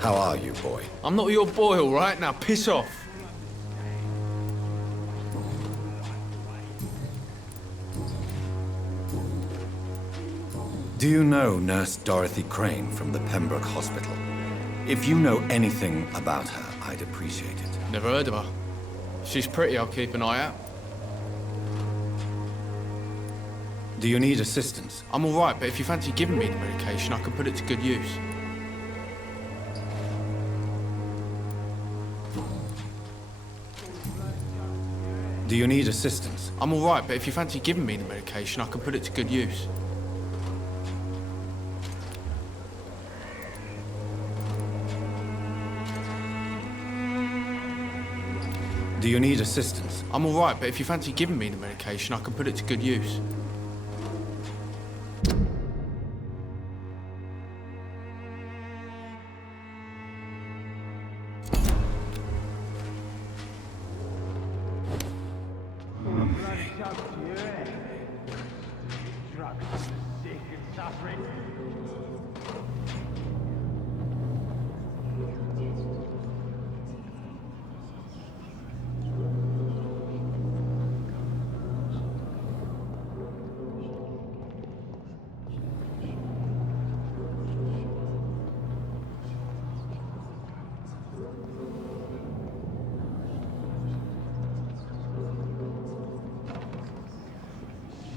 How are you, boy? I'm not your boy, all right? Now piss off. Do you know Nurse Dorothy Crane from the Pembroke Hospital? If you know anything about her, I'd appreciate it. Never heard of her. If she's pretty, I'll keep an eye out. Do you need assistance? I'm all right, but if you fancy giving me the medication, I can put it to good use. Do you need assistance? I'm all right, but if you fancy giving me the medication, I can put it to good use. Do you need assistance? I'm all right, but if you fancy giving me the medication, I can put it to good use.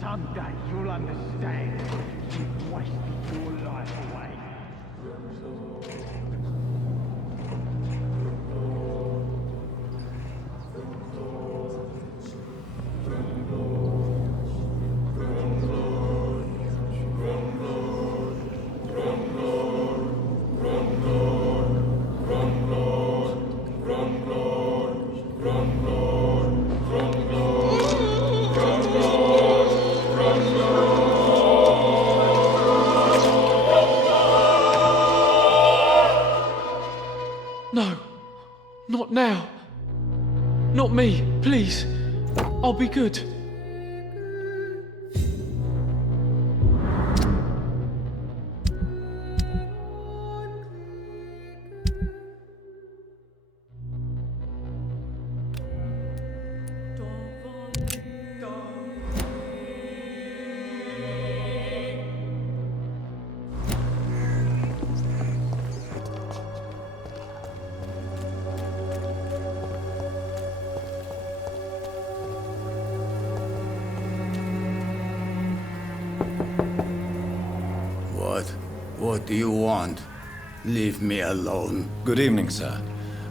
Someday you'll understand. You've wasted your life away. No, not now. Not me, please. I'll be good. What do you want? Leave me alone. Good evening, sir.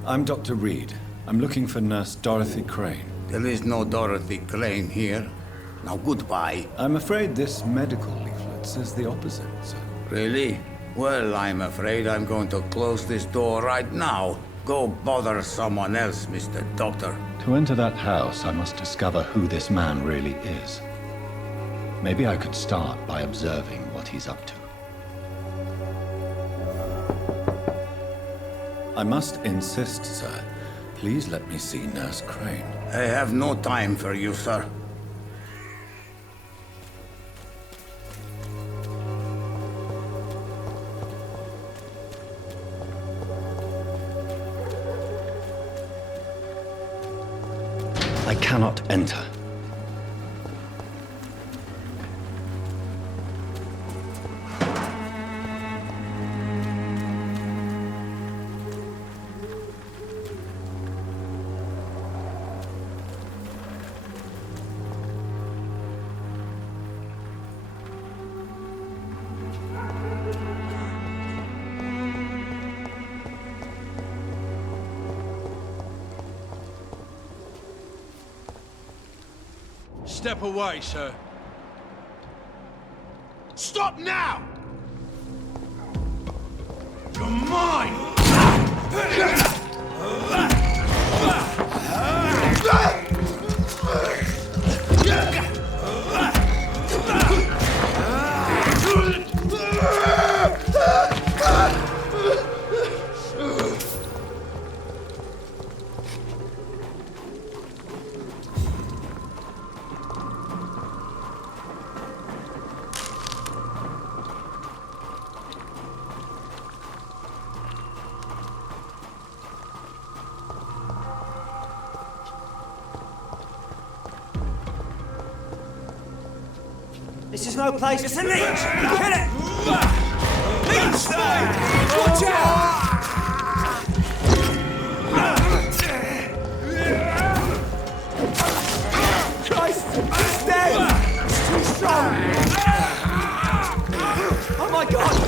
I'm Dr. Reed. I'm looking for Nurse Dorothy Crane. There is no Dorothy Crane here. Now goodbye. I'm afraid this medical leaflet says the opposite, sir. Really? Well, I'm afraid I'm going to close this door right now. Go bother someone else, Mr. Doctor. To enter that house, I must discover who this man really is. Maybe I could start by observing what he's up to. I must insist, sir. Please let me see Nurse Crane. I have no time for you, sir. I cannot enter. Step away, sir. Stop now! You're mine! This is no place. It's a leech! Kill it! Leech! Watch out! Christ! It's dead! It's too strong! Oh my god!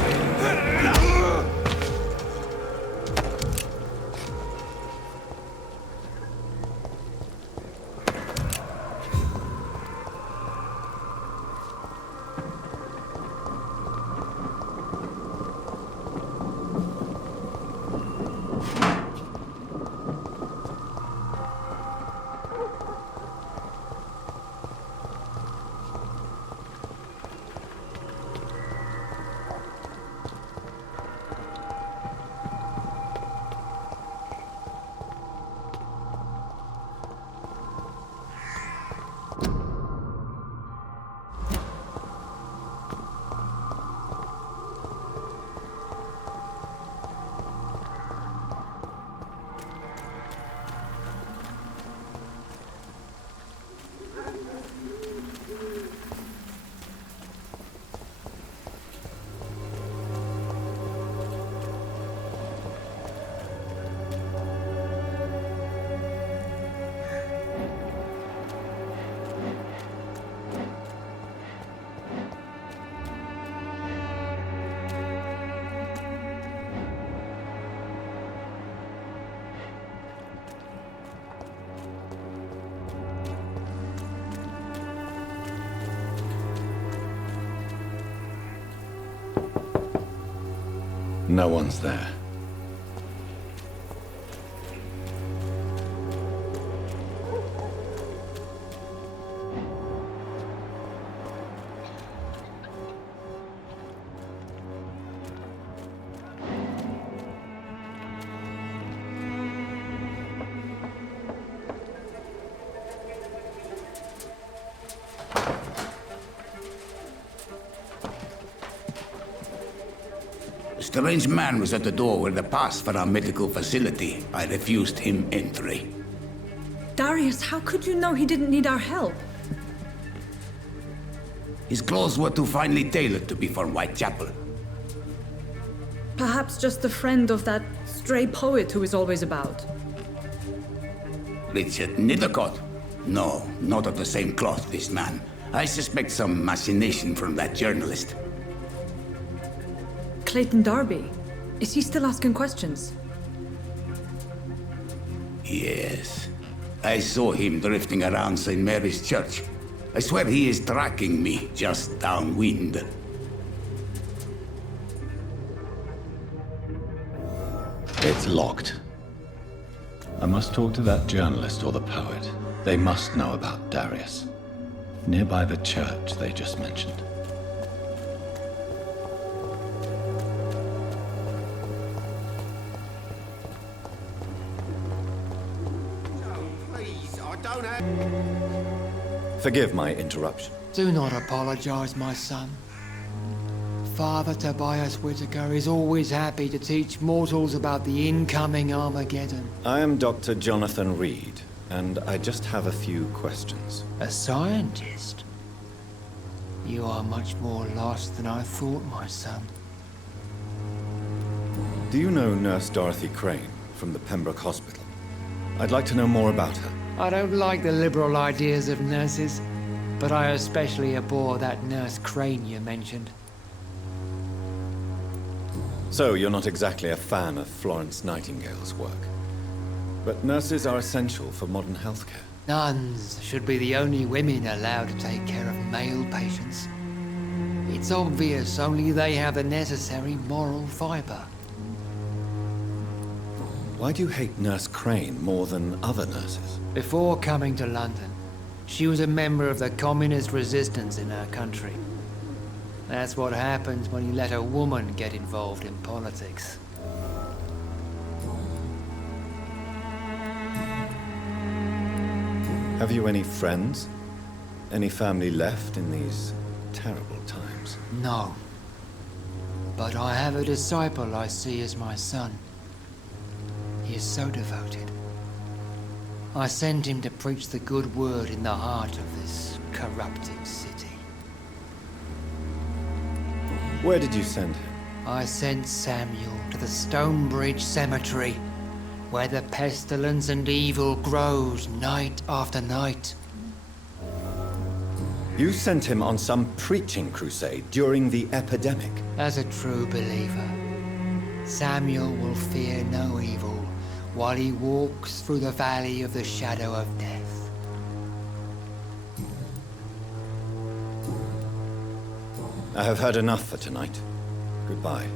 No one's there. A strange man was at the door with a pass for our medical facility. I refused him entry. Darius, how could you know he didn't need our help? His clothes were too finely tailored to be from Whitechapel. Perhaps just a friend of that stray poet who is always about. Richard Nithercott? No, not of the same cloth, this man. I suspect some machination from that journalist. Clayton Darby. Is he still asking questions? Yes. I saw him drifting around St. Mary's Church. I swear he is tracking me just downwind. It's locked. I must talk to that journalist or the poet. They must know about Darius. Nearby the church they just mentioned. Forgive my interruption. Do not apologize, my son. Father Tobias Whitaker is always happy to teach mortals about the incoming Armageddon. I am Dr. Jonathan Reed, and I just have a few questions. A scientist? You are much more lost than I thought, my son. Do you know Nurse Dorothy Crane from the Pembroke Hospital? I'd like to know more about her. I don't like the liberal ideas of nurses, but I especially abhor that Nurse Crane you mentioned. So, you're not exactly a fan of Florence Nightingale's work. But nurses are essential for modern healthcare. Nuns should be the only women allowed to take care of male patients. It's obvious only they have the necessary moral fiber. Why do you hate Nurse Crane more than other nurses? Before coming to London, she was a member of the communist resistance in our country. That's what happens when you let a woman get involved in politics. Have you any friends? Any family left in these terrible times? No. But I have a disciple I see as my son. He is so devoted. I sent him to preach the good word in the heart of this corrupted city. Where did you send him? I sent Samuel to the Stonebridge Cemetery, where the pestilence and evil grows night after night. You sent him on some preaching crusade during the epidemic. As a true believer, Samuel will fear no evil while he walks through the valley of the shadow of death. I have heard enough for tonight. Goodbye.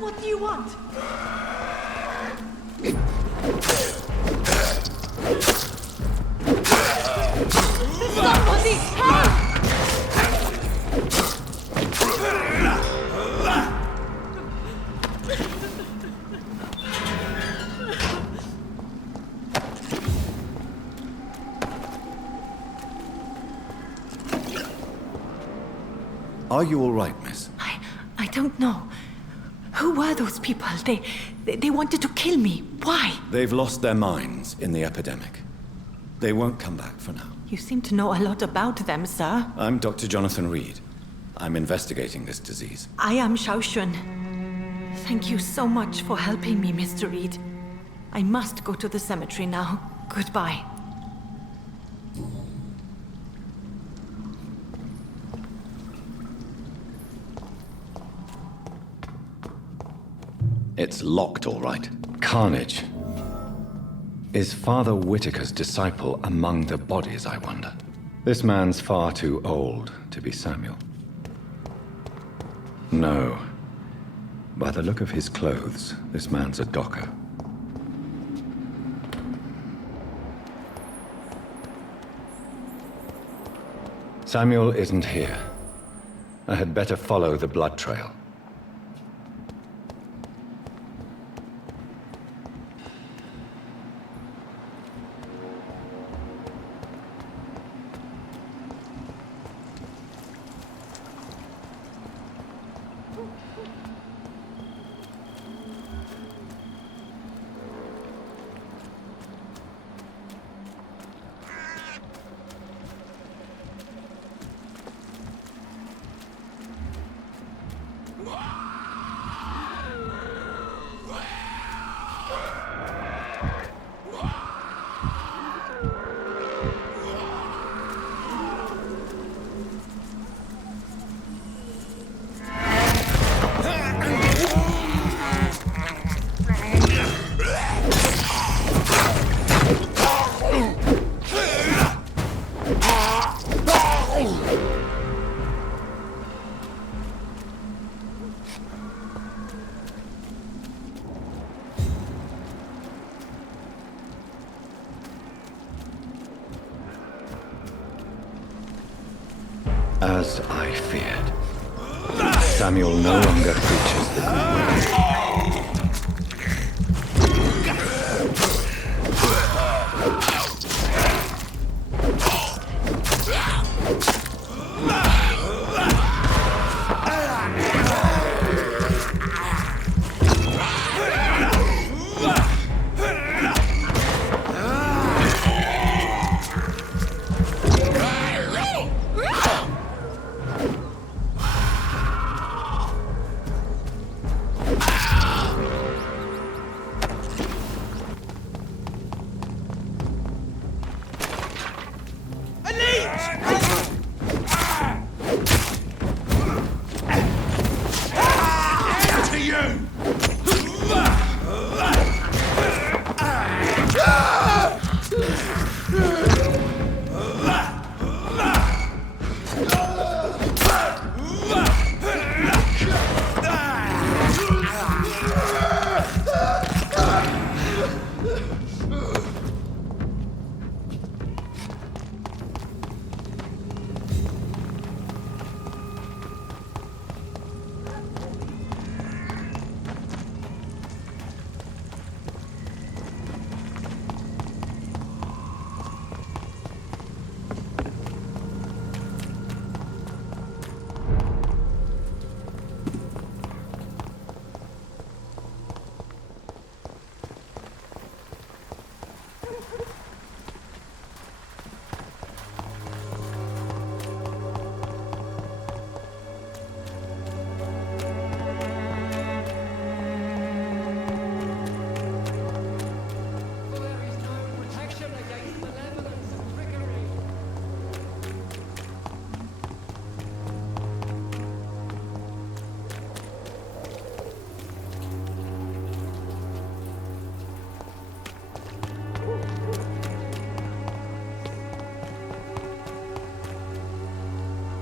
What do you want? Somebody help! Are you all right, miss? I don't know. Who were those people? They wanted to kill me. Why? They've lost their minds in the epidemic. They won't come back for now. You seem to know a lot about them, sir. I'm Dr. Jonathan Reed. I'm investigating this disease. I am Xiaoxun. Thank you so much for helping me, Mr. Reed. I must go to the cemetery now. Goodbye. It's locked, all right. Carnage. Is Father Whitaker's disciple among the bodies, I wonder? This man's far too old to be Samuel. No. By the look of his clothes, this man's a docker. Samuel isn't here. I had better follow the blood trail. As I feared, Samuel no longer features the green.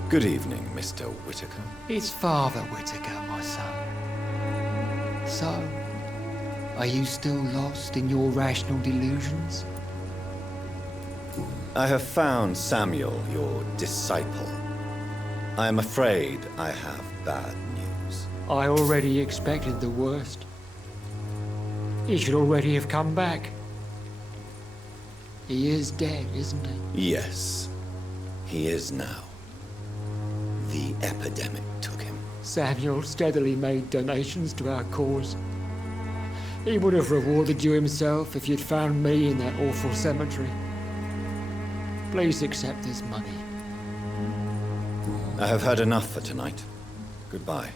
Good evening, Mr. Whitaker. It's Father Whitaker, my son. So, are you still lost in your rational delusions? I have found Samuel, your disciple. I am afraid I have bad news. I already expected the worst. He should already have come back. He is dead, isn't he? Yes, he is now. The epidemic took him. Samuel steadily made donations to our cause. He would have rewarded you himself if you'd found me in that awful cemetery. Please accept this money. I have heard enough for tonight. Goodbye.